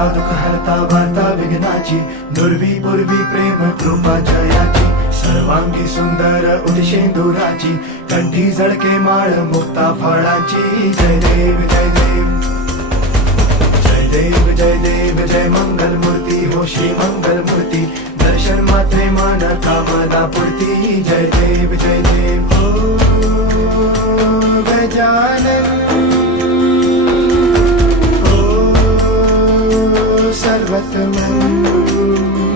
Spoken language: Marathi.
हरता दुःख हरता वार्ता विघ्नाची, दुर्वी पूर्वी प्रेम कृपा जयाची, सर्वांगी सुंदर उदिशेंदुराची, कंठी झळके माळ मुक्ता फळाची. जय देव जय देव जय देव जय देव जय मंगल मूर्ती हो श्री मंगल मूर्ती, दर्शन मात्रे मन कामना पूर्ती. जय देव जय देव हो गजानन हो सर्वतमन.